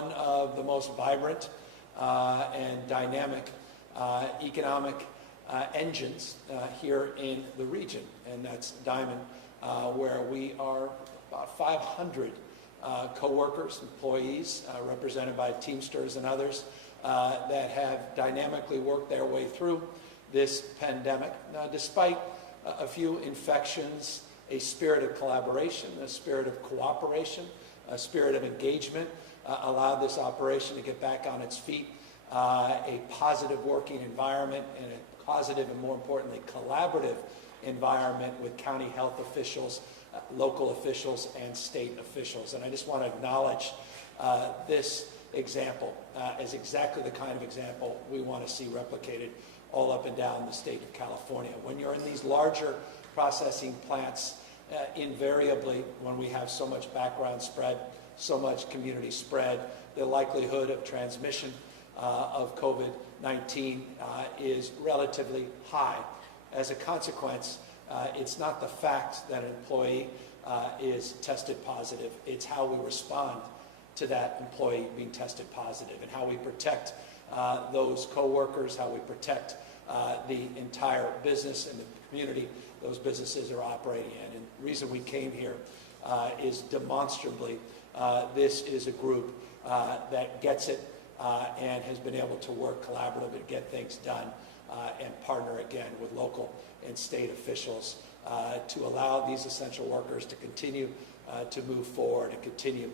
one of the most vibrant and dynamic economic engines here in the region, and that's Diamond, where we are about 500 co-workers, employees, represented by Teamsters and others, that have dynamically worked their way through this pandemic. Despite a few infections, a spirit of collaboration, a spirit of cooperation, a spirit of engagement allowed this operation to get back on its feet. A positive working environment and a positive and, more importantly, collaborative environment with county health officials, local officials, and state officials. And I just want to acknowledge this example as exactly the kind of example we want to see replicated all up and down the state of California. When you're in these larger processing plants, invariably, when we have so much background spread, so much community spread, the likelihood of transmission of COVID-19 is relatively high. As a consequence, it's not the fact that an employee is tested positive, it's how we respond to that employee being tested positive and how we protect those co-workers, how we protect the entire business and the community those businesses are operating in. And the reason we came here is demonstrably this is a group that gets it and has been able to work collaboratively to get things done and partner again with local and state officials to allow these essential workers to continue to move forward and continue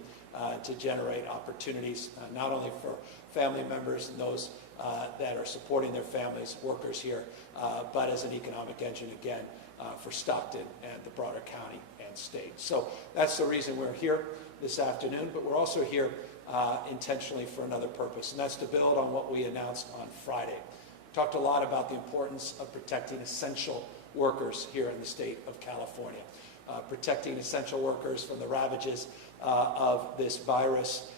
to generate opportunities not only for family members and those that are supporting their families, workers here, but as an economic engine again for Stockton and the broader county and state. So that's the reason we're here this afternoon, but we're also here intentionally for another purpose, and that's to build on what we announced on Friday. We talked a lot about the importance of protecting essential workers here in the state of California, protecting essential workers from the ravages of this virus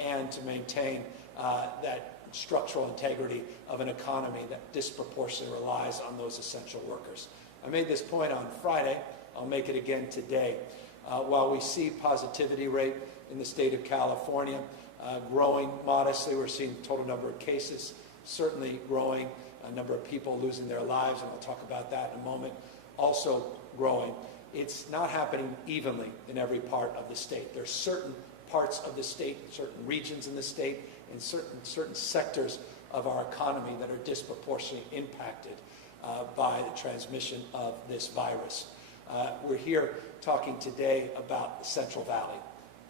and to maintain that structural integrity of an economy that disproportionately relies on those essential workers. I made this point on Friday. I'll make it again today. While we see positivity rate in the state of California growing modestly, we're seeing total number of cases certainly growing, a number of people losing their lives, and I'll talk about that in a moment, also growing. It's not happening evenly in every part of the state. There's certain parts of the state, certain regions in the state, and certain sectors of our economy that are disproportionately impacted by the transmission of this virus. We're here talking today about the Central Valley,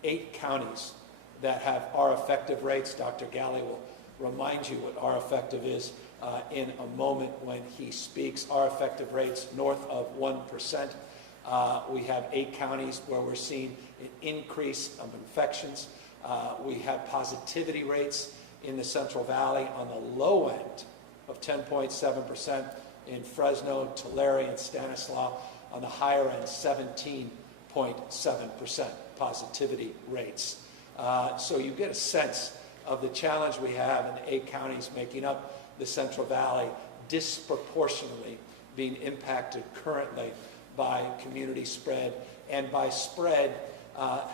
8 counties that have R-effective rates. Dr. Galley will remind you what R-effective is in a moment when he speaks. R-effective rates north of 1%. We have 8 counties where we're seeing an increase of infections. We have positivity rates in the Central Valley on the low end of 10.7%, in Fresno, Tulare, and Stanislaus on the higher end, 17.7% positivity rates. So you get a sense of the challenge we have in the 8 counties making up the Central Valley, disproportionately being impacted currently by community spread and by spread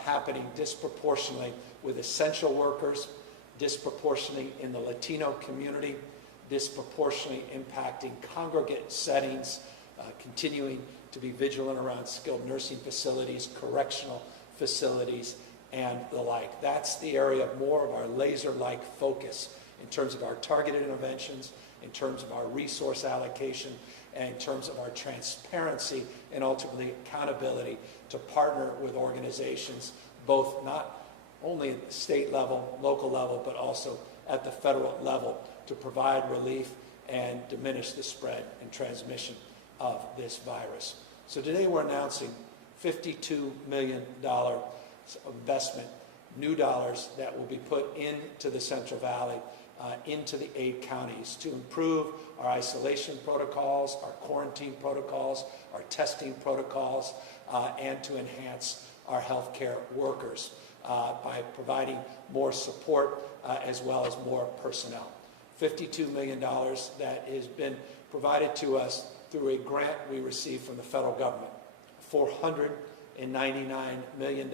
happening disproportionately with essential workers, disproportionately in the Latino community, disproportionately impacting congregate settings, continuing to be vigilant around skilled nursing facilities, correctional facilities, and the like. That's the area of more of our laser-like focus in terms of our targeted interventions, in terms of our resource allocation, and in terms of our transparency and ultimately accountability to partner with organizations, both not only at the state level, local level, but also at the federal level to provide relief and diminish the spread and transmission of this virus. So today we're announcing $52 million investment, new dollars that will be put into the Central Valley, into the 8 counties to improve our isolation protocols, our quarantine protocols, our testing protocols, and to enhance our healthcare workers by providing more support as well as more personnel. $52 million that has been provided to us through a grant we received from the federal government, $499 million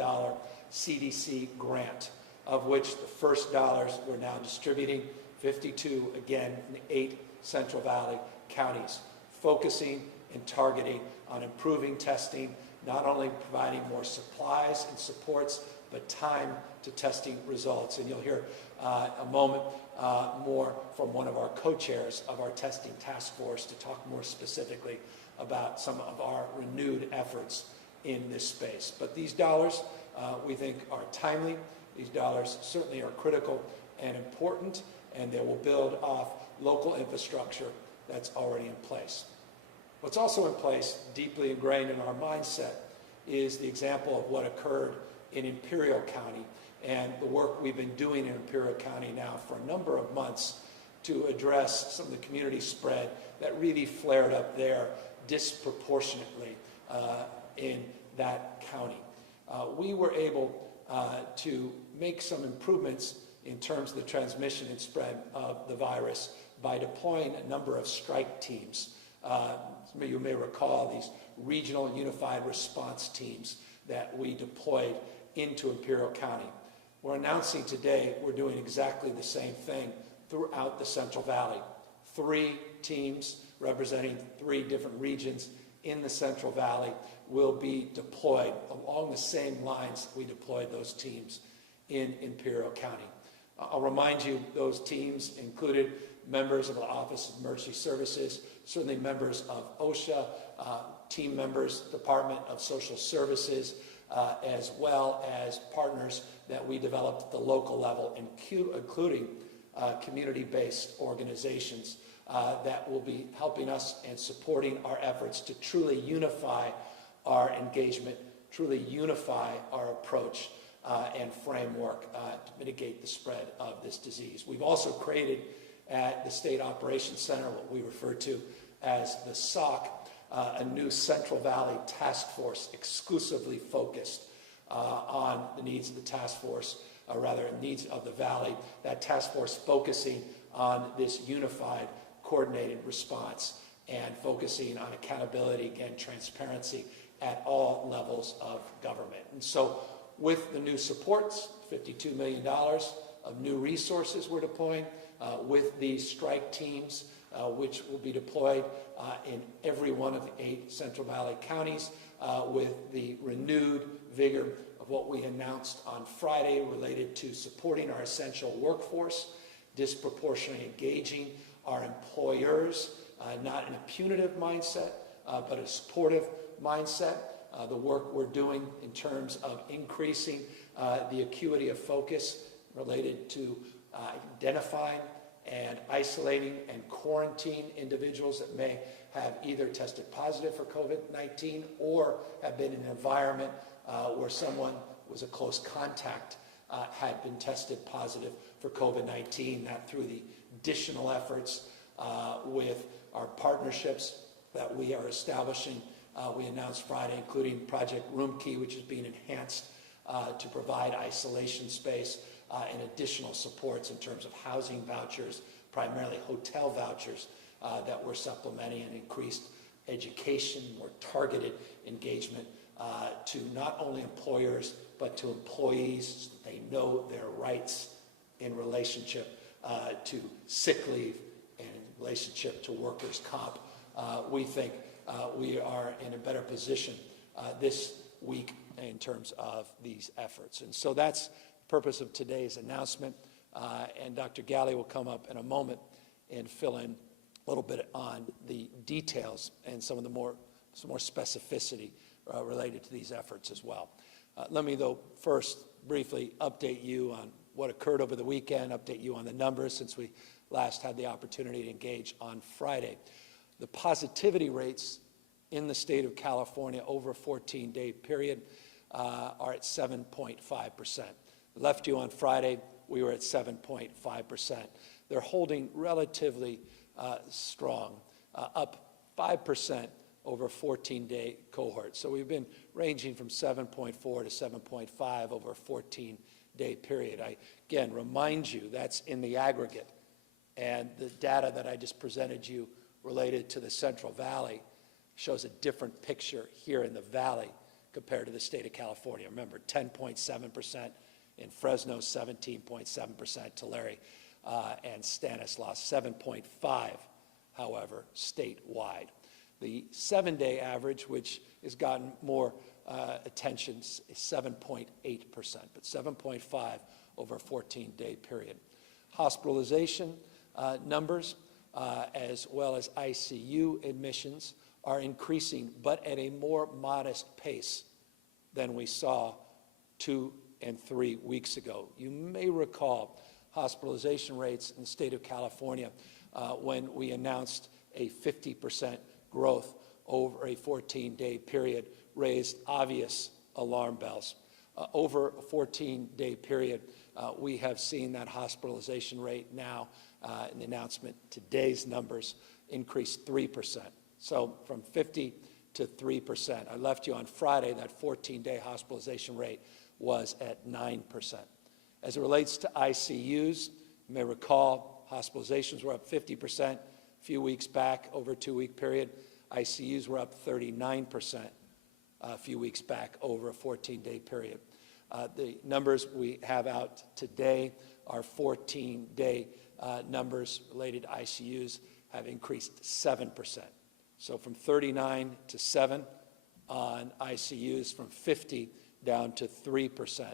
CDC grant of which the first dollars we're now distributing, 52 again in the 8 Central Valley counties, focusing and targeting on improving testing, not only providing more supplies and supports, but time to testing results. And you'll hear a moment more from one of our co-chairs of our testing task force to talk more specifically about some of our renewed efforts in this space. But these dollars we think are timely. These dollars certainly are critical and important, and they will build off local infrastructure that's already in place. What's also in place, deeply ingrained in our mindset, is the example of what occurred in Imperial County and the work we've been doing in Imperial County now for a number of months to address some of the community spread that really flared up there disproportionately in that county. We were able to make some improvements in terms of the transmission and spread of the virus by deploying a number of strike teams. Some of you may recall these regional unified response teams that we deployed into Imperial County. We're announcing today we're doing exactly the same thing throughout the Central Valley. 3 teams representing 3 different regions in the Central Valley will be deployed along the same lines we deployed those teams in Imperial County. I'll remind you, those teams included members of the Office of Emergency Services, certainly members of OSHA, team members, Department of Social Services, as well as partners that we developed at the local level, including community-based organizations that will be helping us and supporting our efforts to truly unify our engagement, truly unify our approach and framework to mitigate the spread of this disease. We've also created at the State Operations Center what we refer to as the SOC, a new Central Valley task force exclusively focused on the needs of the task force, needs of the Valley. That task force focusing on this unified, coordinated response and focusing on accountability and transparency at all levels of government. And so with the new supports, $52 million of new resources we're deploying, with these strike teams, which will be deployed in every one of the 8 Central Valley counties, with the renewed vigor of what we announced on Friday related to supporting our essential workforce, disproportionately engaging our employers, not in a punitive mindset, but a supportive mindset. The work we're doing in terms of increasing the acuity of focus related to identifying and isolating and quarantine individuals that may have either tested positive for COVID-19 or have been in an environment where someone was a close contact had been tested positive for COVID-19. That through the additional efforts with our partnerships that we are establishing, we announced Friday, including Project Roomkey, which is being enhanced to provide isolation space and additional supports in terms of housing vouchers, primarily hotel vouchers that we're supplementing, and increased education, more targeted engagement to not only employers but to employees so that they know their rights in relationship to sick leave and in relationship to workers' comp. We think we are in a better position this week in terms of these efforts. And so that's the purpose of today's announcement. And Dr. Galley will come up in a moment and fill in a little bit on the details and some more specificity related to these efforts as well. Let me, though, first briefly update you on what occurred over the weekend, update you on the numbers since we last had the opportunity to engage on Friday. The positivity rates in the state of California over a 14-day period are at 7.5%. Left you on Friday, we were at 7.5%. They're holding relatively strong, up 5% over a 14-day cohort. So we've been ranging from 7.4 to 7.5 over a 14-day period. I, again, remind you that's in the aggregate. And the data that I just presented you related to the Central Valley shows a different picture here in the Valley compared to the state of California. Remember, 10.7% In Fresno, 17.7%, Tulare and Stanislaus, 7.5%, however, statewide. The 7-day average, which has gotten more attention, is 7.8%, but 7.5% over a 14-day period. Hospitalization numbers, as well as ICU admissions, are increasing, but at a more modest pace than we saw 2 and 3 weeks ago. You may recall hospitalization rates in the state of California when we announced a 50% growth over a 14-day period raised obvious alarm bells. Over a 14-day period, we have seen that hospitalization rate now, in the announcement, today's numbers, increase 3%. So from 50 to 3%. I left you on Friday, that 14-day hospitalization rate was at 9%. As it relates to ICUs, you may recall hospitalizations were up 50% a few weeks back over a 2-week period. ICUs were up 39% a few weeks back over a 14-day period. The numbers we have out today are 14-day numbers related to ICUs have increased 7%. So from 39 to 7 on ICUs, from 50 down to 3%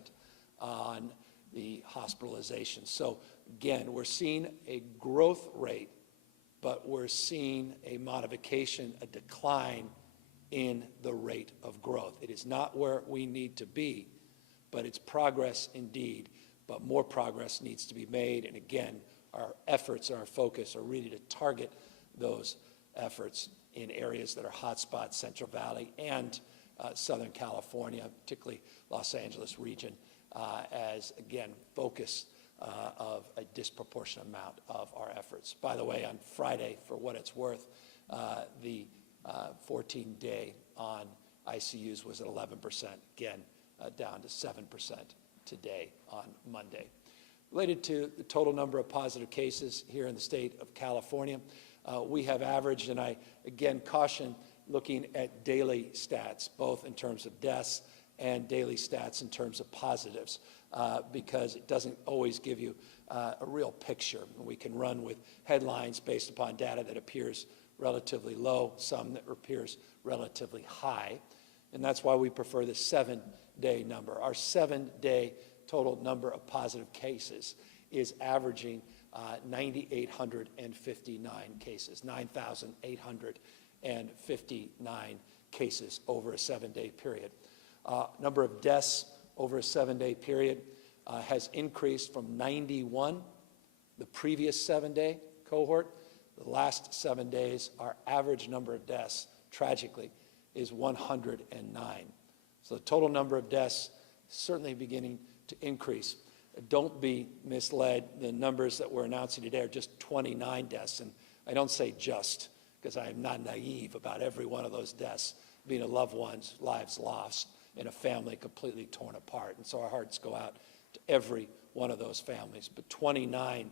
on the hospitalization. So again, we're seeing a growth rate, but we're seeing a modification, a decline in the rate of growth. It is not where we need to be, but it's progress indeed, but more progress needs to be made. And again, our efforts, our focus are really to target those efforts in areas that are hotspots, Central Valley and Southern California, particularly Los Angeles region, as, again, focus of a disproportionate amount of our efforts. By the way, on Friday, for what it's worth, the 14-day on ICUs was at 11%, again, down to 7% today on Monday. Related to the total number of positive cases here in the state of California, we have averaged, and I again caution looking at daily stats, both in terms of deaths and daily stats in terms of positives, because it doesn't always give you a real picture. We can run with headlines based upon data that appears relatively low, some that appears relatively high, and that's why we prefer the 7-day number. Our 7-day total number of positive cases is averaging 9,859 cases, 9,859 cases over a 7-day period. Number of deaths over a 7-day period has increased from 91, the previous 7-day cohort. The last 7 days, our average number of deaths, tragically, is 109. So the total number of deaths is certainly beginning to increase. Don't be misled. The numbers that we're announcing today are just 29 deaths. And I don't say just, because I am not naive about every one of those deaths being a loved one's lives lost and a family completely torn apart. And so our hearts go out to every one of those families. But 29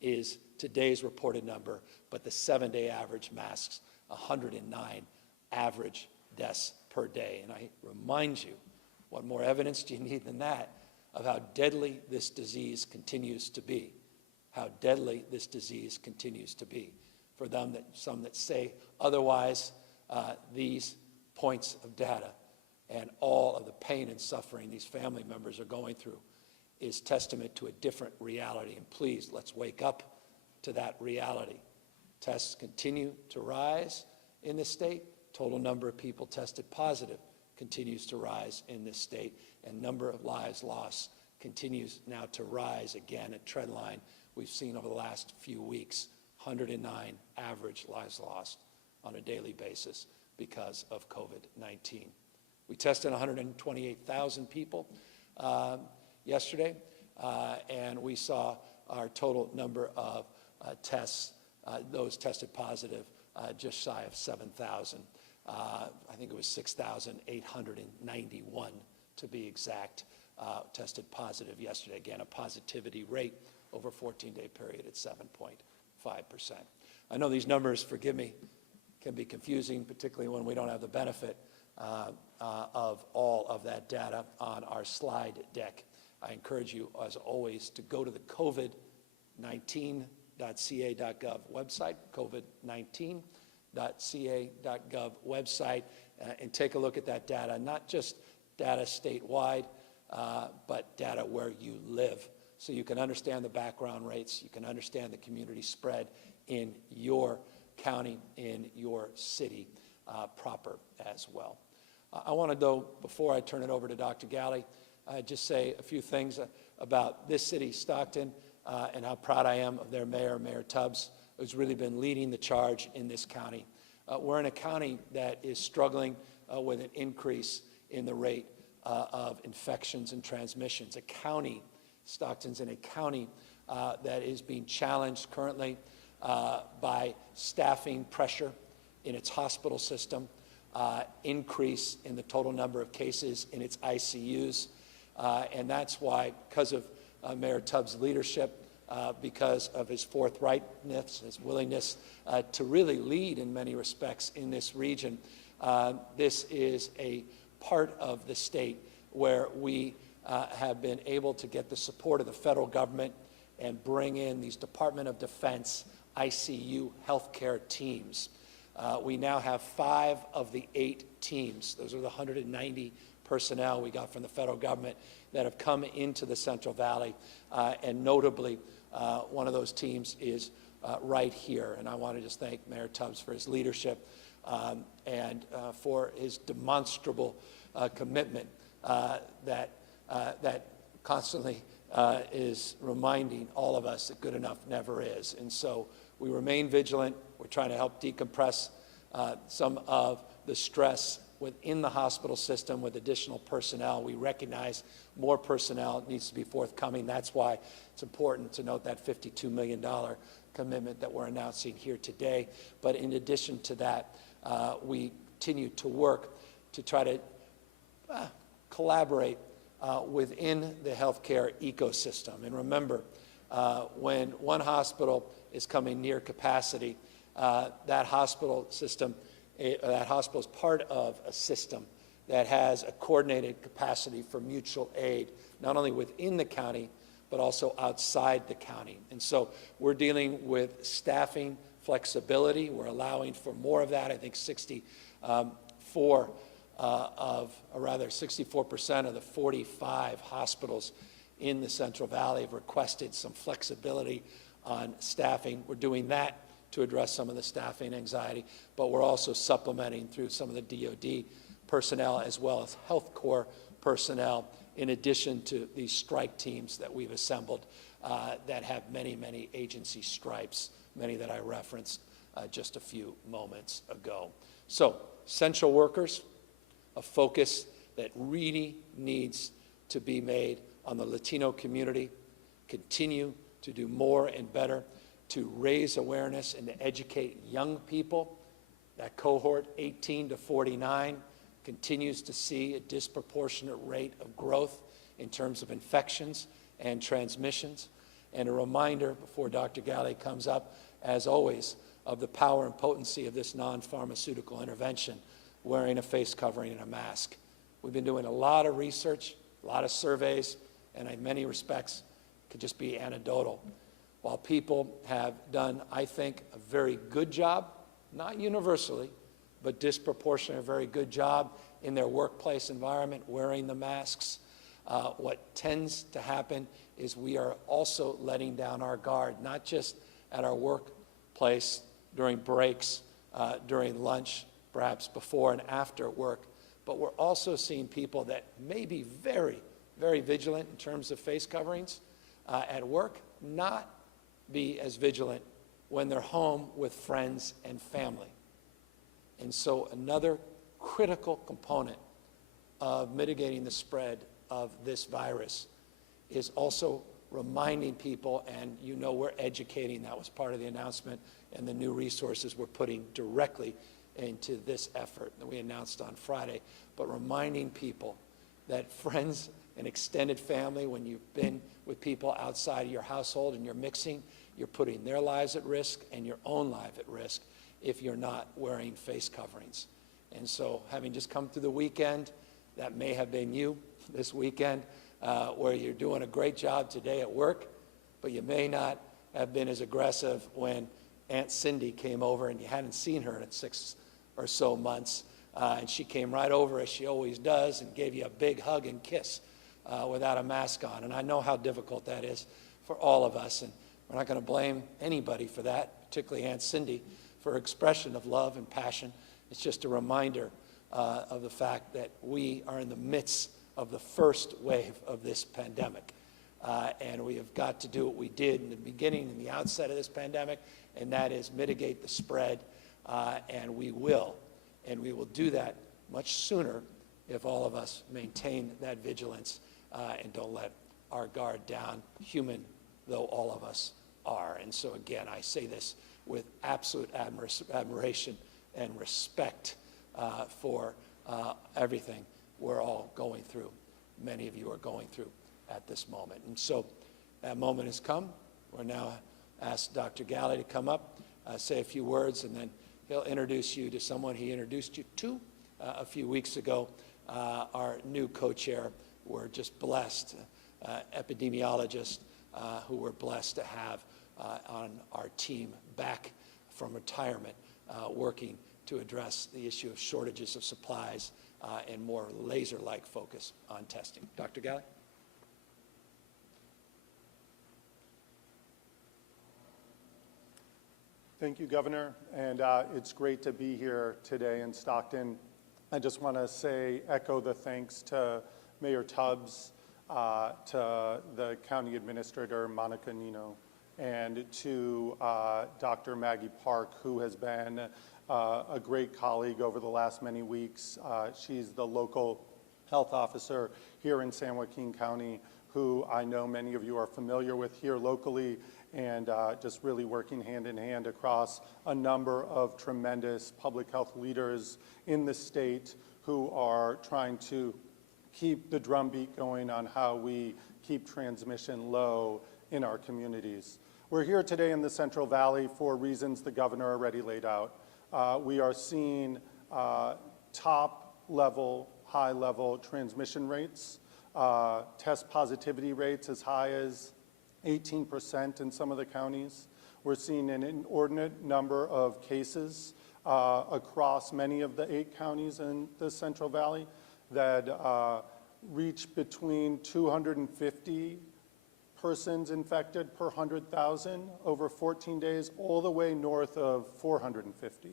is today's reported number, but the 7-day average masks 109 average deaths per day. And I remind you, what more evidence do you need than that of how deadly this disease continues to be, how deadly this disease continues to be. For them that some that say otherwise, these points of data and all of the pain and suffering these family members are going through is testament to a different reality. And please, let's wake up to that reality. Tests continue to rise in this state. Total number of people tested positive continues to rise in this state, and number of lives lost continues now to rise again, a trend line we've seen over the last few weeks, 109 average lives lost on a daily basis because of COVID-19. We tested 128,000 people yesterday, and we saw our total number of tests, those tested positive, just shy of 7,000. I think it was 6,891 to be exact, tested positive yesterday. Again, a positivity rate over a 14-day period at 7.5%. I know these numbers, forgive me, can be confusing, particularly when we don't have the benefit of all of that data on our slide deck. I encourage you, as always, to go to the COVID19.ca.gov website, COVID19.ca.gov website, and take a look at that data, not just data statewide, but data where you live, so you can understand the background rates, you can understand the community spread in your county, in your city proper as well. I want to, though, before I turn it over to Dr. Galley, just say a few things about this city, Stockton, and how proud I am of their mayor, Mayor Tubbs, who's really been leading the charge in this county. We're in a county that is struggling with an increase in the rate of infections and transmissions. A county, Stockton's in a county that is being challenged currently by staffing pressure in its hospital system, increase in the total number of cases in its ICUs, and that's why, because of Mayor Tubbs' leadership, because of his forthrightness, his willingness to really lead in many respects in this region, this is a part of the state where we have been able to get the support of the federal government and bring in these Department of Defense ICU healthcare teams. We now have 5 of the 8 teams. Those are the 190 personnel we got from the federal government that have come into the Central Valley, and notably, one of those teams is right here. And I want to just thank Mayor Tubbs for his leadership and for his demonstrable commitment that constantly is reminding all of us that good enough never is. And so we remain vigilant. We're trying to help decompress some of the stress within the hospital system with additional personnel. We recognize more personnel needs to be forthcoming. That's why it's important to note that $52 million commitment that we're announcing here today. But in addition to that, we continue to work to try to collaborate within the healthcare ecosystem. And remember, when one hospital is coming near capacity, that hospital system, that hospital is part of a system that has a coordinated capacity for mutual aid, not only within the county, but also outside the county. And so we're dealing with staffing flexibility. We're allowing for more of that. I think 64% of the 45 hospitals in the Central Valley have requested some flexibility on staffing. We're doing that to address some of the staffing anxiety, but we're also supplementing through some of the DOD personnel as well as Health Corps personnel, in addition to these strike teams that we've assembled that have many, many agency stripes, many that I referenced just a few moments ago. So, essential workers, a focus that really needs to be made on the Latino community, continue to do more and better to raise awareness and to educate young people. That cohort, 18 to 49, continues to see a disproportionate rate of growth in terms of infections and transmissions. And a reminder, before Dr. Galley comes up, as always, of the power and potency of this non-pharmaceutical intervention, wearing a face covering and a mask. We've been doing a lot of research, a lot of surveys, and in many respects, could just be anecdotal. While people have done, I think, a very good job, not universally, but disproportionately a very good job in their workplace environment, wearing the masks, what tends to happen is we are also letting down our guard, not just at our workplace during breaks, during lunch, perhaps before and after work, but we're also seeing people that may be very, very vigilant in terms of face coverings at work, not be as vigilant when they're home with friends and family. And so another critical component of mitigating the spread of this virus is also reminding people, and you know we're educating, that was part of the announcement, and the new resources we're putting directly into this effort that we announced on Friday, but reminding people that friends and extended family, when you've been with people outside of your household and you're mixing, you're putting their lives at risk and your own life at risk if you're not wearing face coverings. And so, having just come through the weekend, that may have been you this weekend, where you're doing a great job today at work, but you may not have been as aggressive when Aunt Cindy came over and you hadn't seen her in 6 or so months, and she came right over as she always does and gave you a big hug and kiss without a mask on. And I know how difficult that is for all of us, and we're not going to blame anybody for that, particularly Aunt Cindy, for her expression of love and passion. It's just a reminder of the fact that we are in the midst of the first wave of this pandemic. And we have got to do what we did in the beginning, in the outset of this pandemic, and that is mitigate the spread, and we will. And we will do that much sooner if all of us maintain that vigilance and don't let our guard down, human though all of us are. And so again, I say this with absolute admiration and respect for everything we're all going through, many of you are going through at this moment. And so that moment has come. We'll now ask Dr. Galley to come up, say a few words, and then he'll introduce you to someone he introduced you to a few weeks ago, our new co-chair. We're just blessed, epidemiologist who we're blessed to have on our team back from retirement, working to address the issue of shortages of supplies and more laser-like focus on testing. Dr. Galley? Thank you, Governor, and it's great to be here today in Stockton. I just want to echo the thanks to Mayor Tubbs, to the County Administrator, Monica Nino, and to Dr. Maggie Park, who has been a great colleague over the last many weeks. She's the local health officer here in San Joaquin County, who I know many of you are familiar with here locally, and just really working hand in hand across a number of tremendous public health leaders in the state who are trying to keep the drumbeat going on how we keep transmission low in our communities. We're here today in the Central Valley for reasons the governor already laid out. We are seeing top-level, high-level transmission rates, test positivity rates as high as 18% in some of the counties. We're seeing an inordinate number of cases across many of the 8 counties in the Central Valley that reach between 250 persons infected per 100,000 over 14 days, all the way north of 450.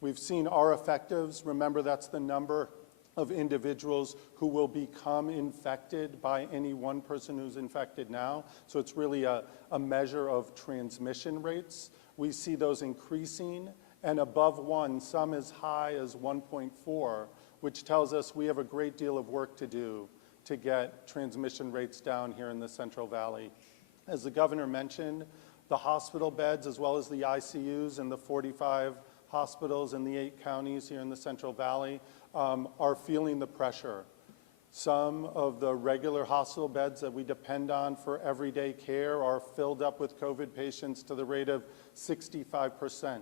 We've seen our effectives. Remember, that's the number of individuals who will become infected by any one person who's infected now. So it's really a measure of transmission rates. We see those increasing, and above 1, some as high as 1.4, which tells us we have a great deal of work to do to get transmission rates down here in the Central Valley. As the governor mentioned, the hospital beds as well as the ICUs in the 45 hospitals in the 8 counties here in the Central Valley are feeling the pressure. Some of the regular hospital beds that we depend on for everyday care are filled up with COVID patients to the rate of 65%.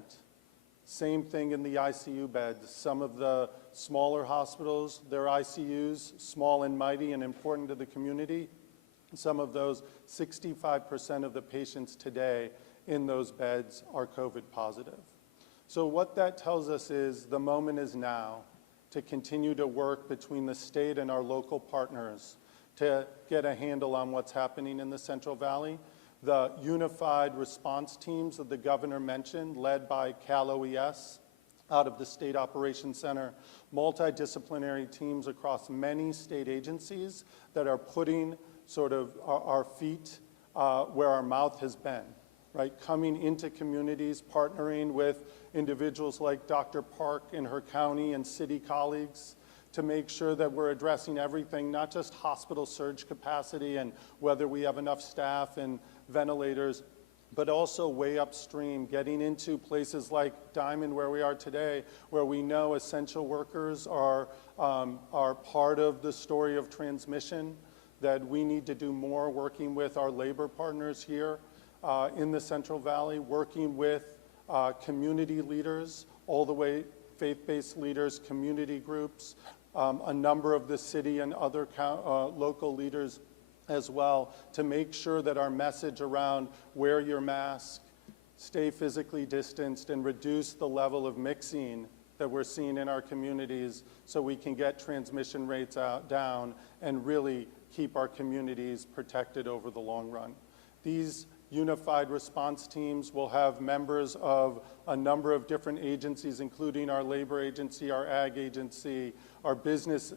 Same thing in the ICU beds. Some of the smaller hospitals, their ICUs, small and mighty and important to the community. Some of those, 65% of the patients today in those beds are COVID positive. So what that tells us is the moment is now to continue to work between the state and our local partners to get a handle on what's happening in the Central Valley. The unified response teams that the governor mentioned, led by Cal OES out of the State Operations Center, multidisciplinary teams across many state agencies that are putting sort of our feet where our mouth has been, right? Coming into communities, partnering with individuals like Dr. Park in her county and city colleagues to make sure that we're addressing everything, not just hospital surge capacity and whether we have enough staff and ventilators, but also way upstream, getting into places like Diamond, where we are today, where we know essential workers are part of the story of transmission, that we need to do more working with our labor partners here in the Central Valley, working with community leaders, all the way faith-based leaders, community groups, a number of the city and other local leaders as well, to make sure that our message around wear your mask, stay physically distanced, and reduce the level of mixing that we're seeing in our communities so we can get transmission rates down and really keep our communities protected over the long run. These unified response teams will have members of a number of different agencies, including our labor agency, our ag agency, our business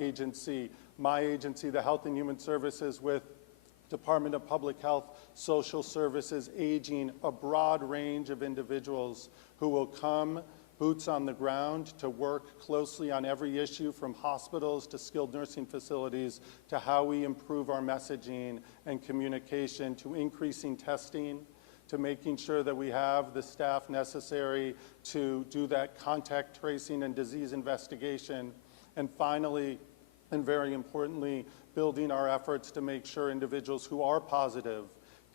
agency, my agency, the Health and Human Services, with Department of Public Health, Social Services, Aging, a broad range of individuals who will come boots on the ground to work closely on every issue, from hospitals to skilled nursing facilities, to how we improve our messaging and communication, to increasing testing, to making sure that we have the staff necessary to do that contact tracing and disease investigation. And finally, and very importantly, building our efforts to make sure individuals who are positive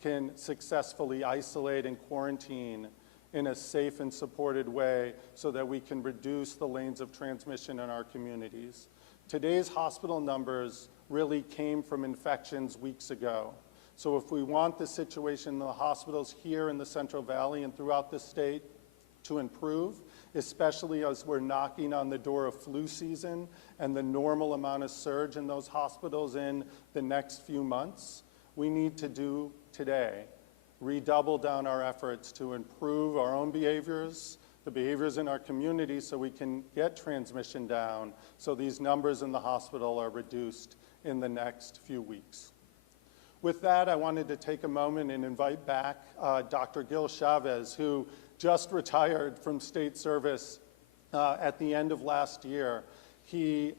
can successfully isolate and quarantine in a safe and supported way so that we can reduce the lanes of transmission in our communities. Today's hospital numbers really came from infections weeks ago. So if we want the situation in the hospitals here in the Central Valley and throughout the state to improve, especially as we're knocking on the door of flu season and the normal amount of surge in those hospitals in the next few months, we need to do today redouble down our efforts to improve our own behaviors, the behaviors in our community, so we can get transmission down, so these numbers in the hospital are reduced in the next few weeks. With that, I wanted to take a moment and invite back Dr. Gil Chavez, who just retired from state service at the end of last year. He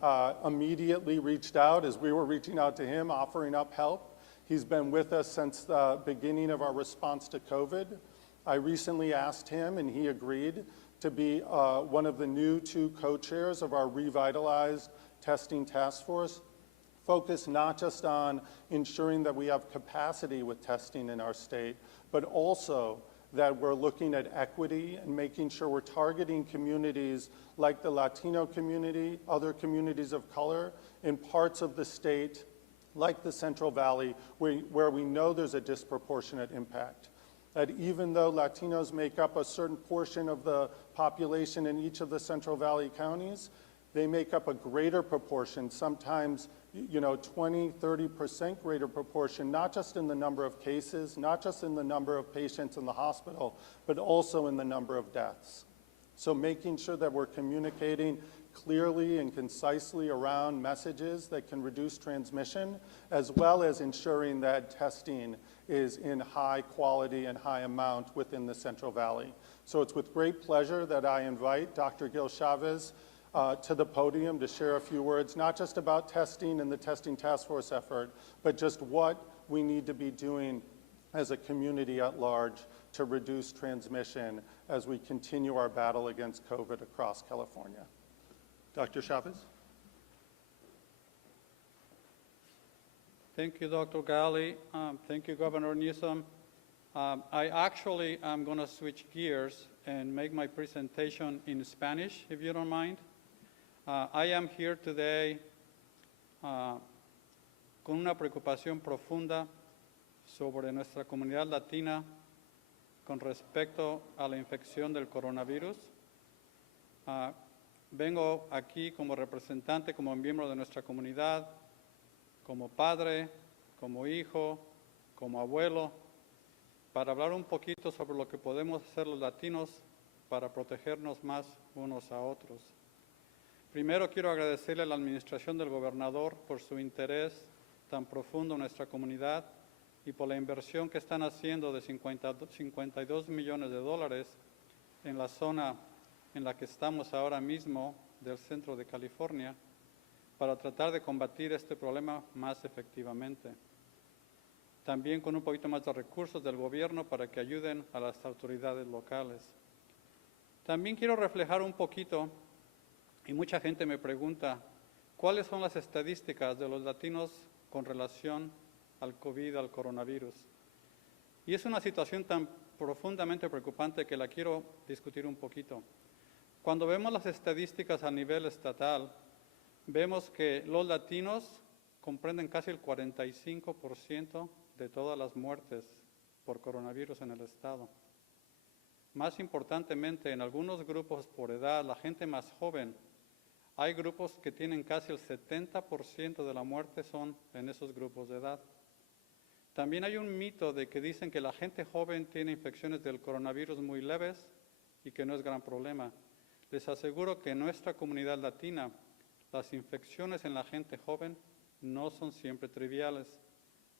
immediately reached out as we were reaching out to him, offering up help. He's been with us since the beginning of our response to COVID. I recently asked him, and he agreed to be one of the new 2 co-chairs of our revitalized testing task force, focused not just on ensuring that we have capacity with testing in our state, but also that we're looking at equity and making sure we're targeting communities like the Latino community, other communities of color in parts of the state like the Central Valley, where we know there's a disproportionate impact. That even though Latinos make up a certain portion of the population in each of the Central Valley counties, they make up a greater proportion, sometimes 20, 30% greater proportion, not just in the number of cases, not just in the number of patients in the hospital, but also in the number of deaths. So making sure that we're communicating clearly and concisely around messages that can reduce transmission, as well as ensuring that testing is in high quality and high amount within the Central Valley. So it's with great pleasure that I invite Dr. Gil Chavez to the podium to share a few words, not just about testing and the testing task force effort, but just what we need to be doing as a community at large to reduce transmission as we continue our battle against COVID across California. Dr. Chavez? Thank you, Dr. Galley. Thank you, Governor Newsom. I actually am going to switch gears and make my presentation in Spanish, if you don't mind. I am here today con una preocupación profunda sobre nuestra comunidad latina con respecto a la infección del coronavirus. Vengo aquí como representante, como miembro de nuestra comunidad, como padre, como hijo, como abuelo, para hablar un poquito sobre lo que podemos hacer los latinos para protegernos más unos a otros. Primero quiero agradecerle a la administración del gobernador por su interés tan profundo en nuestra comunidad y por la inversión que están haciendo de 52 millones de dólares en la zona en la que estamos ahora mismo del centro de California para tratar de combatir este problema más efectivamente. También con un poquito más de recursos del gobierno para que ayuden a las autoridades locales. También quiero reflejar un poquito, y mucha gente me pregunta, ¿cuáles son las estadísticas de los latinos con relación al COVID, al coronavirus? Y es una situación tan profundamente preocupante que la quiero discutir un poquito. Cuando vemos las estadísticas a nivel estatal, vemos que los latinos comprenden casi el 45% de todas las muertes por coronavirus en el estado. Más importantemente, en algunos grupos por edad, la gente más joven, hay grupos que tienen casi el 70% de la muerte son en esos grupos de edad. También hay un mito de que dicen que la gente joven tiene infecciones del coronavirus muy leves y que no es gran problema. Les aseguro que en nuestra comunidad latina, las infecciones en la gente joven no son siempre triviales.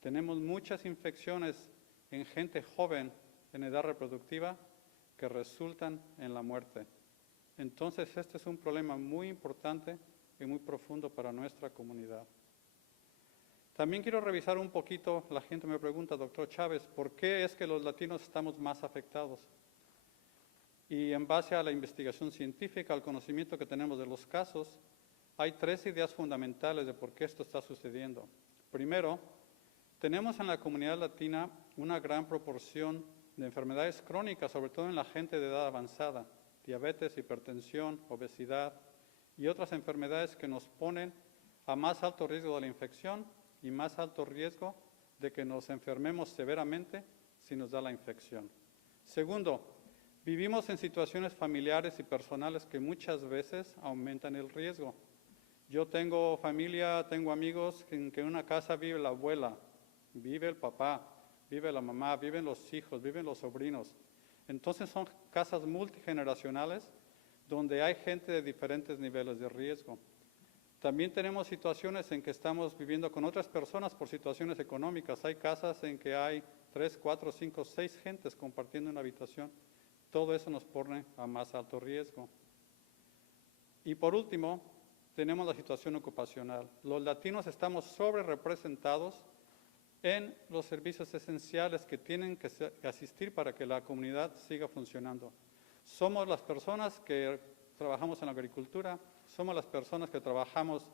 Tenemos muchas infecciones en gente joven en edad reproductiva que resultan en la muerte. Entonces, este es un problema muy importante y muy profundo para nuestra comunidad. También quiero revisar un poquito, la gente me pregunta, doctor Chávez, ¿por qué es que los latinos estamos más afectados? Y en base a la investigación científica, al conocimiento que tenemos de los casos, hay 3 ideas fundamentales de por qué esto está sucediendo. Primero, tenemos en la comunidad latina una gran proporción de enfermedades crónicas, sobre todo en la gente de edad avanzada, diabetes, hipertensión, obesidad y otras enfermedades que nos ponen a más alto riesgo de la infección y más alto riesgo de que nos enfermemos severamente si nos da la infección. Segundo, vivimos en situaciones familiares y personales que muchas veces aumentan el riesgo. Yo tengo familia, tengo amigos en que en una casa vive la abuela, vive el papá, vive la mamá, viven los hijos, viven los sobrinos. Entonces son casas multigeneracionales donde hay gente de diferentes niveles de riesgo. También tenemos situaciones en que estamos viviendo con otras personas por situaciones económicas. Hay casas en que hay 3, 4, 5, 6 gentes compartiendo una habitación. Todo eso nos pone a más alto riesgo. Y por último, tenemos la situación ocupacional. Los latinos estamos sobrerepresentados en los servicios esenciales que tienen que asistir para que la comunidad siga funcionando. Somos las personas que trabajamos en la agricultura, somos las personas que trabajamos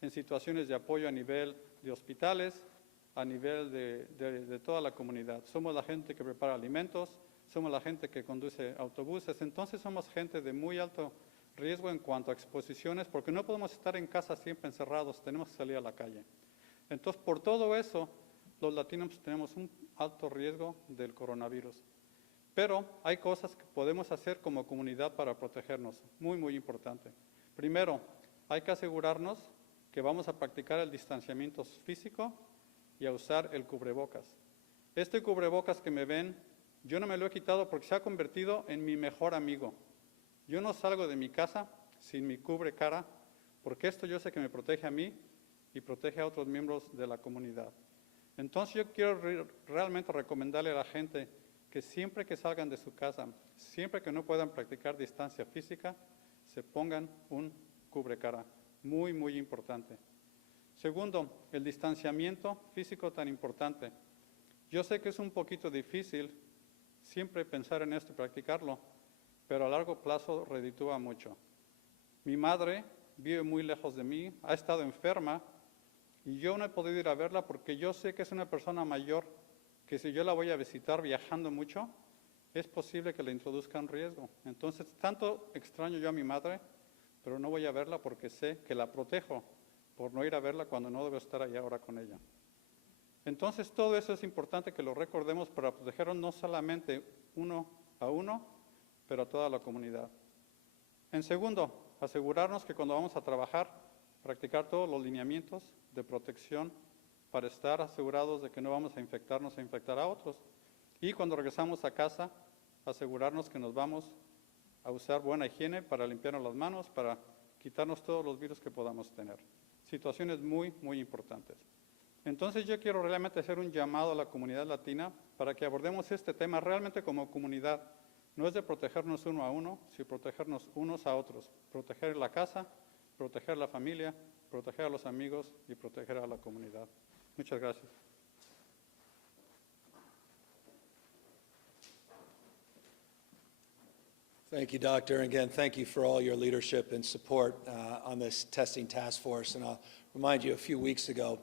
en situaciones de apoyo a nivel de hospitales, a nivel de toda la comunidad. Somos la gente que prepara alimentos, somos la gente que conduce autobuses, entonces somos gente de muy alto riesgo en cuanto a exposiciones, porque no podemos estar en casa siempre encerrados, tenemos que salir a la calle. Entonces, por todo eso, los latinos tenemos un alto riesgo del coronavirus. Pero hay cosas que podemos hacer como comunidad para protegernos, muy, muy importante. Primero, hay que asegurarnos que vamos a practicar el distanciamiento físico y a usar el cubrebocas. Este cubrebocas que me ven, yo no me lo he quitado porque se ha convertido en mi mejor amigo. Yo no salgo de mi casa sin mi cubrecara, porque esto yo sé que me protege a mí y protege a otros miembros de la comunidad. Entonces yo quiero realmente recomendarle a la gente que siempre que salgan de su casa, siempre que no puedan practicar distancia física, se pongan un cubrecara, muy, muy importante. Segundo, el distanciamiento físico tan importante. Yo sé que es un poquito difícil siempre pensar en esto y practicarlo, pero a largo plazo reditúa mucho. Mi madre vive muy lejos de mí, ha estado enferma y yo no he podido ir a verla porque yo sé que es una persona mayor que si yo la voy a visitar viajando mucho, es posible que le introduzca un riesgo. Entonces, tanto extraño yo a mi madre, pero no voy a verla porque sé que la protejo por no ir a verla cuando no debo estar allá ahora con ella. Entonces, todo eso es importante que lo recordemos para protegernos no solamente uno a uno, pero a toda la comunidad. En segundo, asegurarnos que cuando vamos a trabajar, practicar todos los lineamientos de protección para estar asegurados de que no vamos a infectarnos e infectar a otros. Y cuando regresamos a casa, asegurarnos que nos vamos a usar buena higiene para limpiarnos las manos, para quitarnos todos los virus que podamos tener. Situaciones muy, muy importantes. Entonces yo quiero realmente hacer un llamado a la comunidad latina para que abordemos este tema realmente como comunidad. No es de protegernos uno a uno, sino protegernos unos a otros. Proteger la casa, proteger la familia, proteger a los amigos y proteger a la comunidad. Muchas gracias. Thank you, Doctor. And again, thank you for all your leadership and support on this testing task force. And I'll remind you, a few weeks ago,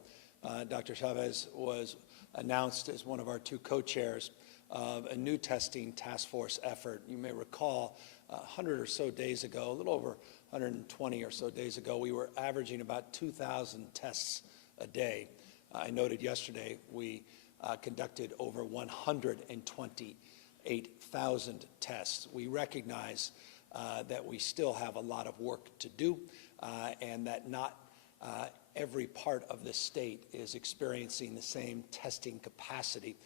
Dr. Chavez was announced as one of our 2 co-chairs of a new testing task force effort. You may recall 100 or so days ago, a little over 120 or so days ago, we were averaging about 2,000 tests a day. I noted yesterday we conducted over 128,000 tests. We recognize that we still have a lot of work to do and that not every part of the state is experiencing the same testing capacity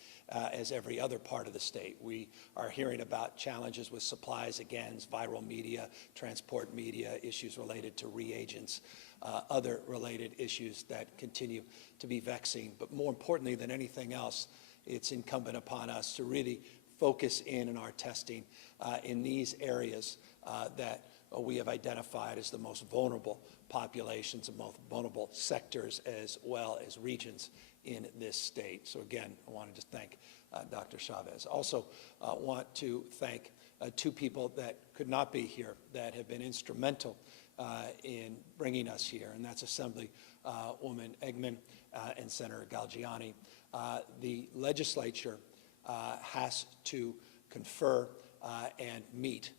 as every other part of the state. We are hearing about challenges with supplies, again, viral media, transport media, issues related to reagents, other related issues that continue to be vexing. But more importantly than anything else, it's incumbent upon us to really focus in on our testing in these areas that we have identified as the most vulnerable populations and most vulnerable sectors as well as regions in this state. So again, I wanted to thank Dr. Chavez. Also want to thank two people that could not be here that have been instrumental in bringing us here, and that's Assemblywoman Eggman and Senator Galgiani. The legislature has to confer and meet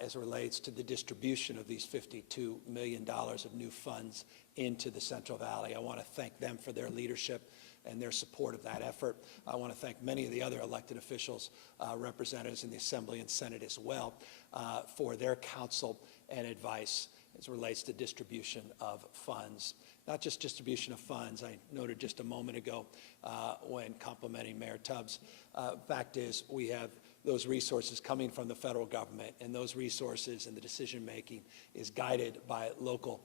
as it relates to the distribution of these $52 million of new funds into the Central Valley. I want to thank them for their leadership and their support of that effort. I want to thank many of the other elected officials, representatives in the Assembly and Senate as well, for their counsel and advice as it relates to distribution of funds. Not just distribution of funds. I noted just a moment ago when complimenting Mayor Tubbs. Fact is, we have those resources coming from the federal government, and those resources and the decision-making is guided by local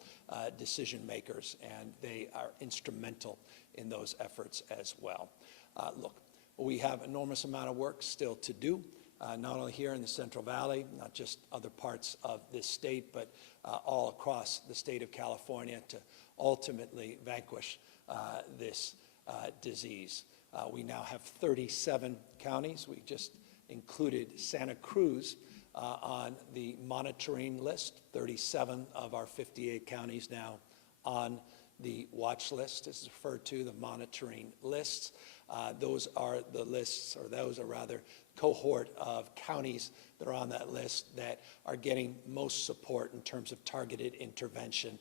decision makers, and they are instrumental in those efforts as well. Look, we have an enormous amount of work still to do, not only here in the Central Valley, not just other parts of this state, but all across the state of California to ultimately vanquish this disease. We now have 37 counties. We just included Santa Cruz on the monitoring list, 37 of our 58 counties now on the watch list. This is referred to the monitoring lists. Those are the lists, or those are rather cohort of counties that are on that list that are getting most support in terms of targeted intervention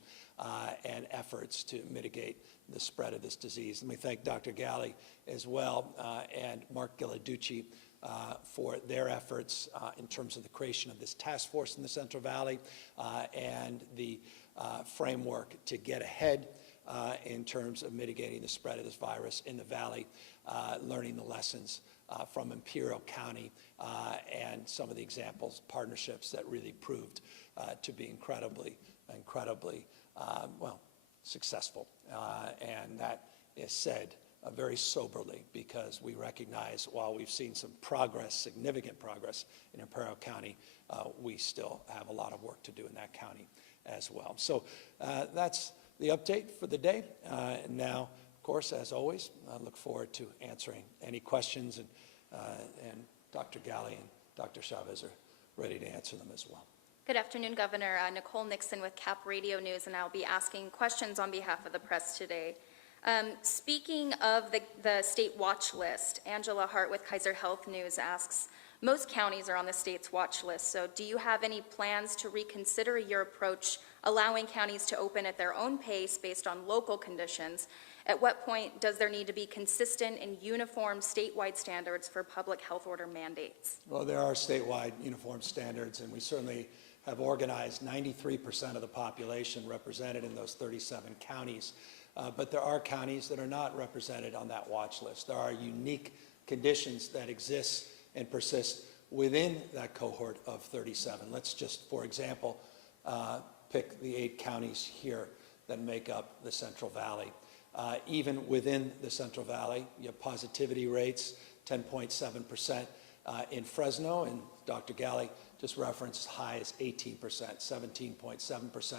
and efforts to mitigate the spread of this disease. Let me thank Dr. Galley as well and Mark Gilladucci for their efforts in terms of the creation of this task force in the Central Valley and the framework to get ahead in terms of mitigating the spread of this virus in the Valley, learning the lessons from Imperial County and some of the examples, partnerships that really proved to be incredibly, well, successful. And that is said very soberly, because we recognize while we've seen some progress, significant progress in Imperial County, we still have a lot of work to do in that county as well. So that's the update for the day. And now, of course, as always, I look forward to answering any questions, and Dr. Galley and Dr. Chavez are ready to answer them as well. Good afternoon, Governor. Nicole Nixon with CAP Radio News, and I'll be asking questions on behalf of the press today. Speaking of the state watch list, Angela Hart with Kaiser Health News asks, most counties are on the state's watch list, so do you have any plans to reconsider your approach, allowing counties to open at their own pace based on local conditions? At what point does there need to be consistent and uniform statewide standards for public health order mandates? Well, there are statewide uniform standards, and we certainly have organized 93% of the population represented in those 37 counties. But there are counties that are not represented on that watch list. There are unique conditions that exist and persist within that cohort of 37. Let's just, for example, pick the 8 counties here that make up the Central Valley. Even within the Central Valley, you have positivity rates, 10.7% in Fresno, and Dr. Galley just referenced as high as 18%, 17.7%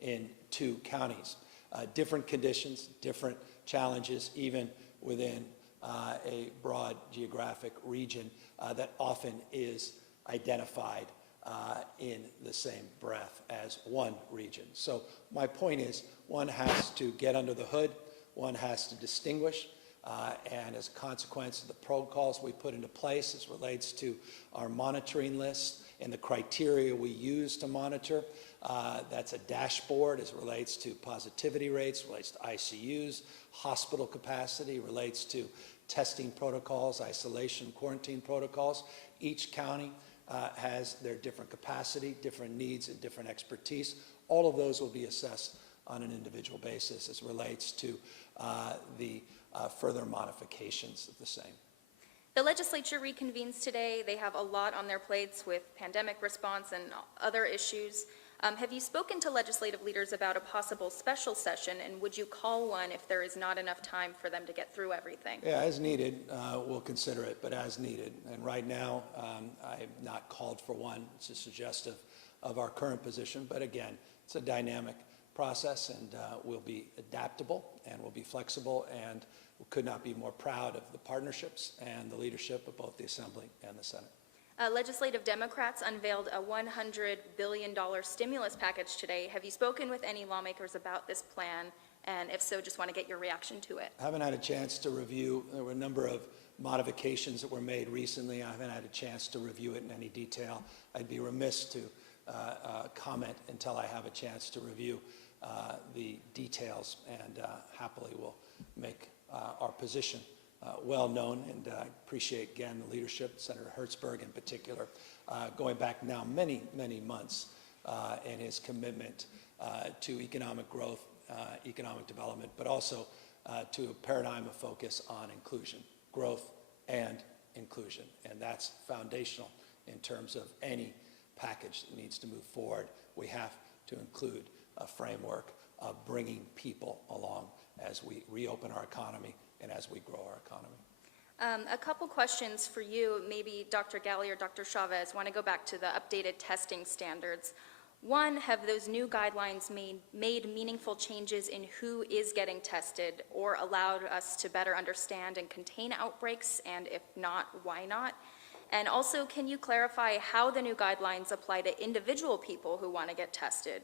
in 2 counties. Different conditions, different challenges, even within a broad geographic region that often is identified in the same breath as one region. So my point is, one has to get under the hood, one has to distinguish, And as a consequence of the protocols we put into place as relates to our monitoring list and the criteria we use to monitor, that's a dashboard as it relates to positivity rates, relates to ICUs, hospital capacity, relates to testing protocols, isolation, quarantine protocols. Each county has their different capacity, different needs, and different expertise. All of those will be assessed on an individual basis as relates to the further modifications of the same. The legislature reconvenes today. They have a lot on their plates with pandemic response and other issues. Have you spoken to legislative leaders about a possible special session, and would you call one if there is not enough time for them to get through everything? Yeah, as needed, we'll consider it, but as needed. And right now, I have not called for one. It's suggestive of our current position, but again, it's a dynamic process, and we'll be adaptable and we'll be flexible, and we could not be more proud of the partnerships and the leadership of both the Assembly and the Senate. Legislative Democrats unveiled a $100 billion stimulus package today. Have you spoken with any lawmakers about this plan? And if so, just want to get your reaction to it. I haven't had a chance to review. There were a number of modifications that were made recently. I haven't had a chance to review it in any detail. I'd be remiss to comment until I have a chance to review the details, and happily will make our position well known, and I appreciate again the leadership, Senator Hertzberg in particular, going back now many, many months, and his commitment to economic growth, economic development, but also to a paradigm of focus on inclusion, growth and inclusion, and that's foundational in terms of any package that needs to move forward. We have to include a framework of bringing people along as we reopen our economy and as we grow our economy. A couple questions for you, maybe Dr. Galley or Dr. Chavez. Want to go back to the updated testing standards. One, have those new guidelines made meaningful changes in who is getting tested or allowed us to better understand and contain outbreaks? And if not, why not? And also, can you clarify how the new guidelines apply to individual people who want to get tested?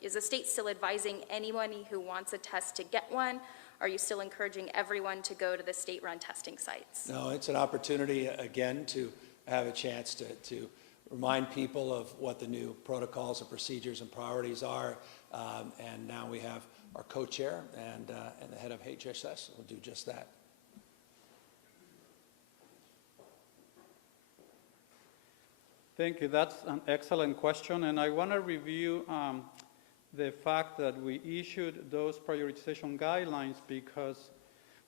Is the state still advising anyone who wants a test to get one? Are you still encouraging everyone to go to the state-run testing sites? No, it's an opportunity, again, to have a chance to remind people of what the new protocols and procedures and priorities are. And now we have our co-chair and the head of HHS will do just that. Thank you. That's an excellent question, and I want to review the fact that we issued those prioritization guidelines because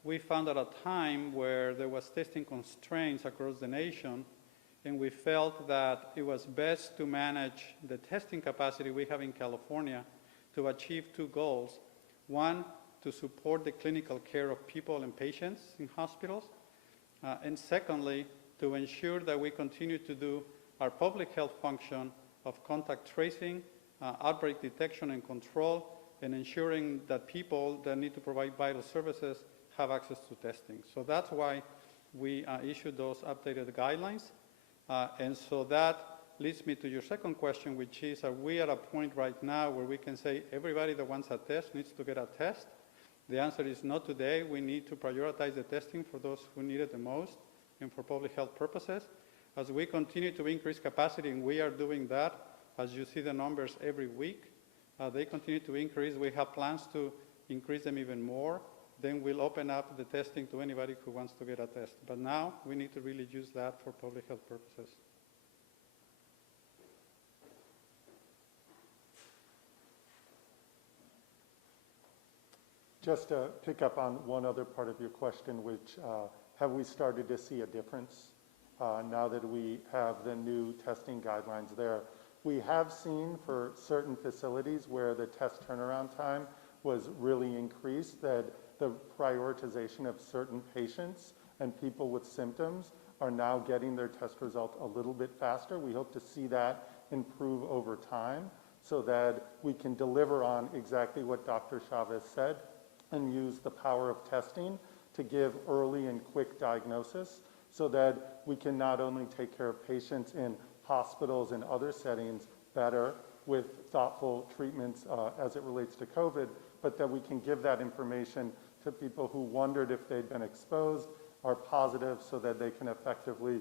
we found at a time where there was testing constraints across the nation, and we felt that it was best to manage the testing capacity we have in California to achieve two goals. One, to support the clinical care of people and patients in hospitals, and secondly, to ensure that we continue to do our public health function of contact tracing, outbreak detection and control, and ensuring that people that need to provide vital services have access to testing. So that's why we issued those updated guidelines. And so that leads me to your second question, which is, are we at a point right now where we can say everybody that wants a test needs to get a test? The answer is not today. We need to prioritize the testing for those who need it the most and for public health purposes. As we continue to increase capacity, and we are doing that, as you see the numbers every week, they continue to increase. We have plans to increase them even more. Then we'll open up the testing to anybody who wants to get a test. But now we need to really use that for public health purposes. Just to pick up on one other part of your question, which have we started to see a difference now that we have the new testing guidelines there? We have seen for certain facilities where the test turnaround time was really increased, that the prioritization of certain patients and people with symptoms are now getting their test result a little bit faster. We hope to see that improve over time so that we can deliver on exactly what Dr. Chavez said and use the power of testing to give early and quick diagnosis so that we can not only take care of patients in hospitals and other settings better with thoughtful treatments as it relates to COVID, but that we can give that information to people who wondered if they'd been exposed are positive so that they can effectively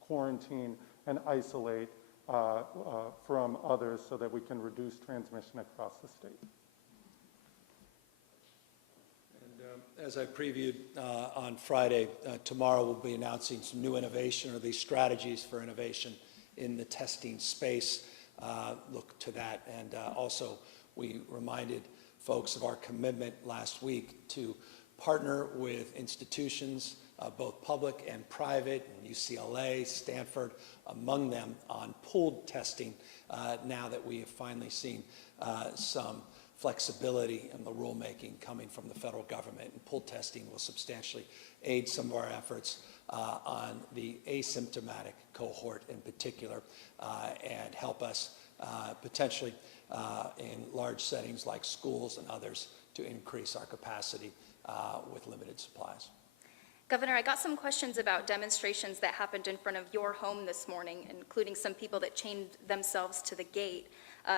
quarantine and isolate from others so that we can reduce transmission across the state. And as I previewed on Friday, tomorrow we'll be announcing some new innovation, or these strategies for innovation in the testing space. Look to that. And also, we reminded folks of our commitment last week to partner with institutions, both public and private, UCLA, Stanford, among them, on pooled testing, now that we have finally seen some flexibility in the rulemaking coming from the federal government. And pooled testing will substantially aid some of our efforts on the asymptomatic cohort in particular, and help us potentially in large settings like schools and others to increase our capacity with limited supplies. Governor, I got some questions about demonstrations that happened in front of your home this morning, including some people that chained themselves to the gate.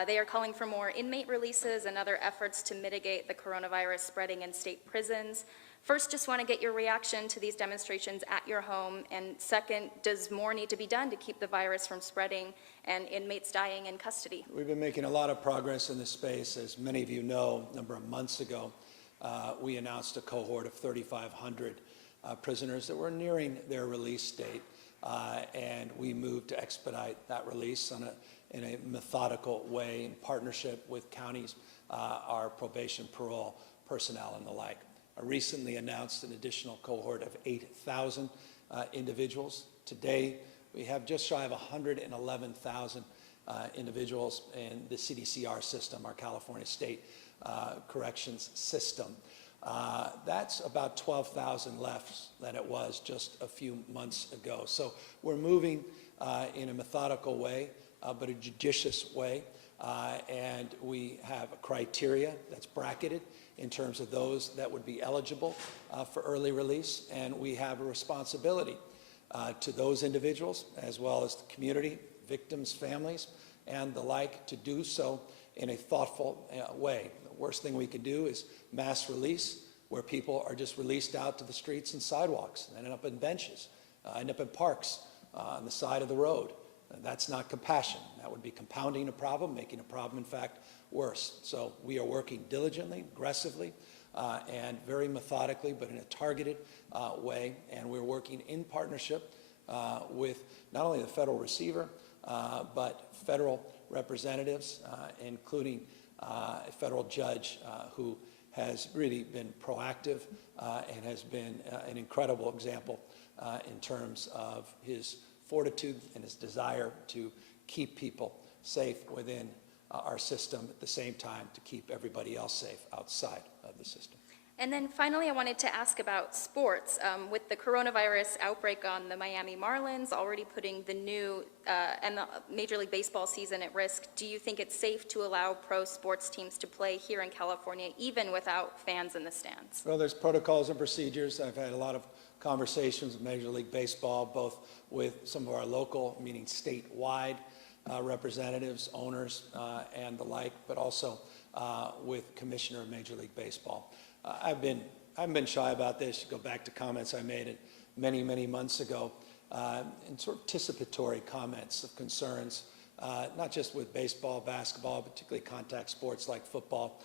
They are calling for more inmate releases and other efforts to mitigate the coronavirus spreading in state prisons. First, just want to get your reaction to these demonstrations at your home. And second, does more need to be done to keep the virus from spreading and inmates dying in custody? We've been making a lot of progress in this space. As many of you know, a number of months ago, we announced a cohort of 3,500 prisoners that were nearing their release date, and we moved to expedite that release in a methodical way in partnership with counties, our probation, parole, personnel, and the like. I recently announced an additional cohort of 8,000 individuals. Today, we have just shy of 111,000 individuals in the CDCR system, our California State Corrections System. That's about 12,000 less than it was just a few months ago. So we're moving in a methodical way, but a judicious way, and we have a criteria that's bracketed in terms of those that would be eligible for early release, and we have a responsibility to those individuals as well as the community, victims, families, and the like, to do so in a thoughtful way. The worst thing we could do is mass release, where people are just released out to the streets and sidewalks and end up in benches, end up in parks on the side of the road. And that's not compassion. That would be compounding a problem, making a problem, in fact, worse. So we are working diligently, aggressively, and very methodically, but in a targeted way. And we're working in partnership with not only the federal receiver, but federal representatives, including a federal judge who has really been proactive and has been an incredible example in terms of his fortitude and his desire to keep people safe within our system, at the same time to keep everybody else safe outside of the system. And then finally, I wanted to ask about sports. With the coronavirus outbreak on the Miami Marlins already putting the new and the Major League Baseball season at risk, do you think it's safe to allow pro sports teams to play here in California, even without fans in the stands? Well, there's protocols and procedures. I've had a lot of conversations with Major League Baseball, both with some of our local, meaning statewide representatives, owners, and the like, but also with Commissioner of Major League Baseball. I haven't been shy about this. You go back to comments I made many, many months ago, and sort of anticipatory comments of concerns, not just with baseball, basketball, particularly contact sports like football,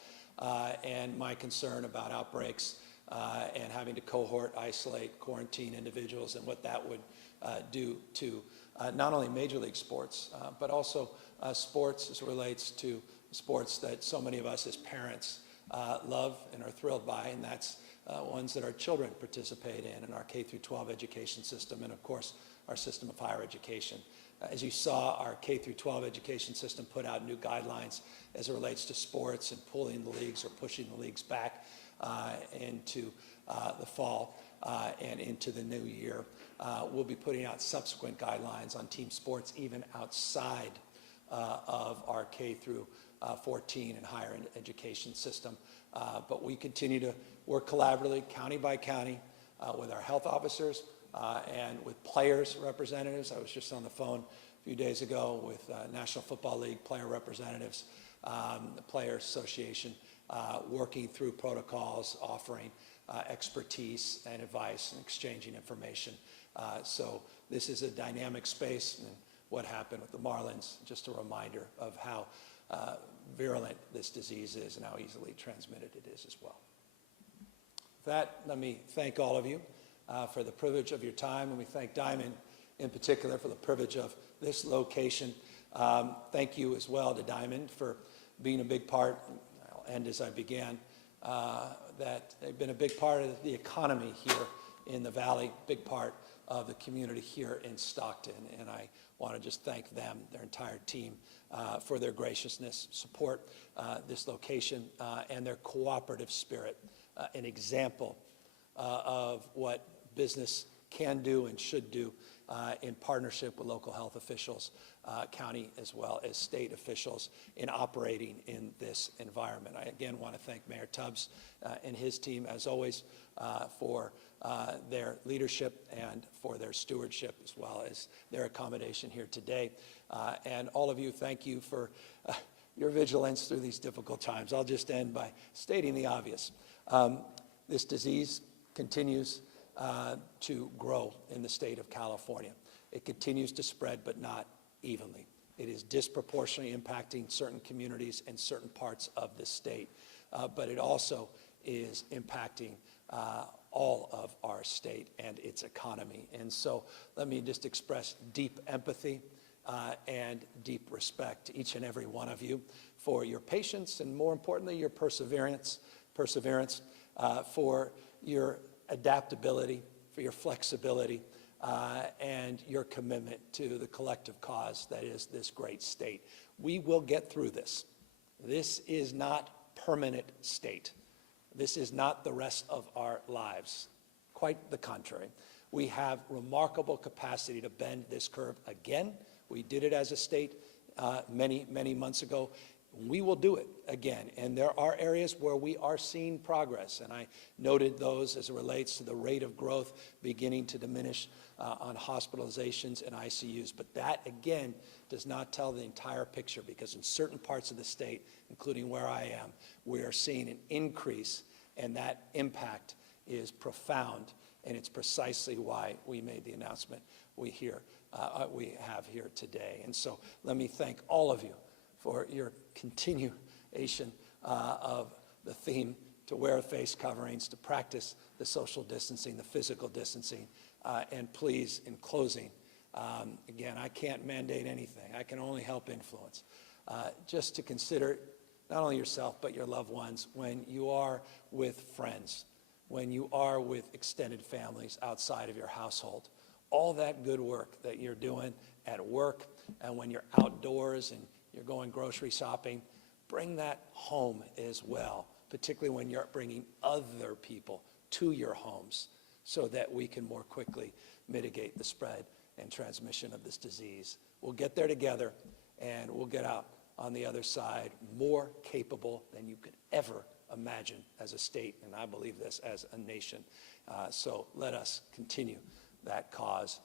and my concern about outbreaks and having to cohort, isolate, quarantine individuals, and what that would do to not only Major League sports, but also sports as it relates to sports that so many of us as parents love and are thrilled by, and that's ones that our children participate in our K through 12 education system, and of course our system of higher education. As you saw, our K through 12 education system put out new guidelines as it relates to sports and pulling the leagues or pushing the leagues back into the fall and into the new year. We'll be putting out subsequent guidelines on team sports even outside of our K through 14 and higher education system. But we continue to work collaboratively, county by county, with our health officers and with players' representatives. I was just on the phone a few days ago with National Football League player representatives, the Players Association, working through protocols, offering expertise and advice and exchanging information. So this is a dynamic space, and what happened with the Marlins, just a reminder of how virulent this disease is and how easily transmitted it is as well. With that, let me thank all of you for the privilege of your time, and we thank Diamond in particular for the privilege of this location. Thank you as well to Diamond for being a big part, I'll end as I began, that they've been a big part of the economy here in the Valley, big part of the community here in Stockton, and I want to just thank them, their entire team, for their graciousness, support this location, and their cooperative spirit, an example of what business can do and should do in partnership with local health officials, county as well as state officials in operating in this environment. I again want to thank Mayor Tubbs and his team, as always, for their leadership and for their stewardship, as well as their accommodation here today. And all of you, thank you for your vigilance through these difficult times. I'll just end by stating the obvious. This disease continues to grow in the state of California. It continues to spread, but not evenly. It is disproportionately impacting certain communities and certain parts of the state, but it also is impacting all of our state and its economy. And so let me just express deep empathy and deep respect to each and every one of you for your patience and, more importantly, your perseverance, for your adaptability, for your flexibility, and your commitment to the collective cause that is this great state. We will get through this. This is not permanent state. This is not the rest of our lives. Quite the contrary. We have remarkable capacity to bend this curve again. We did it as a state many, many months ago. We will do it again, and there are areas where we are seeing progress, and I noted those as it relates to the rate of growth beginning to diminish on hospitalizations and ICUs. But that, again, does not tell the entire picture, because in certain parts of the state, including where I am, we are seeing an increase, and that impact is profound, and it's precisely why we made the announcement we have here today. And so let me thank all of you for your continuation of the theme to wear face coverings, to practice the social distancing, the physical distancing. And please, in closing, again, I can't mandate anything. I can only help influence. Just to consider not only yourself, but your loved ones when you are with friends, when you are with extended families outside of your household. All that good work that you're doing at work, and when you're outdoors and you're going grocery shopping, bring that home as well, particularly when you're bringing other people to your homes, so that we can more quickly mitigate the spread and transmission of this disease. We'll get there together, and we'll get out on the other side more capable than you could ever imagine as a state, and I believe this as a nation. So let us continue that cause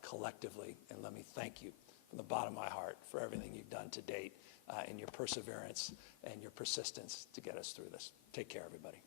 collectively, and let me thank you from the bottom of my heart for everything you've done to date and your perseverance and your persistence to get us through this. Take care, everybody.